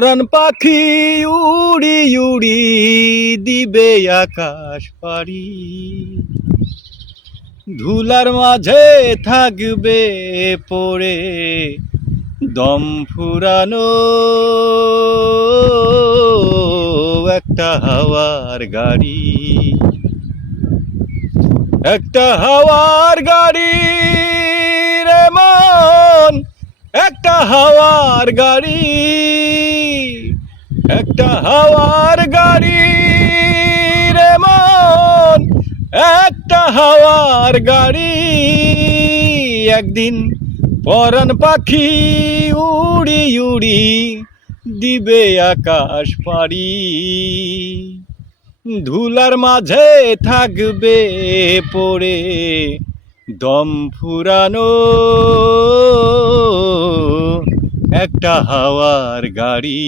পরাণ পাখি উড়ি উড়ি দিবে আকাশ পাড়ি, ধুলার মাঝে থাকবে পড়ে দম ফুরানো একটা হাওয়ার গাড়ি, একটা হাওয়ার গাড়ি রে মন, একটা হাওয়ার গাড়ি, একটা হাওয়ার গাড়ি রে মন, একটা হাওয়ার গাড়ি। একদিন পরাণ পাখি উড়ি উড়ি দিবে আকাশ পাড়ি, ধুলার মাঝে থাকবে পড়ে দম ফুরানো একটা হাওয়ার গাড়ি।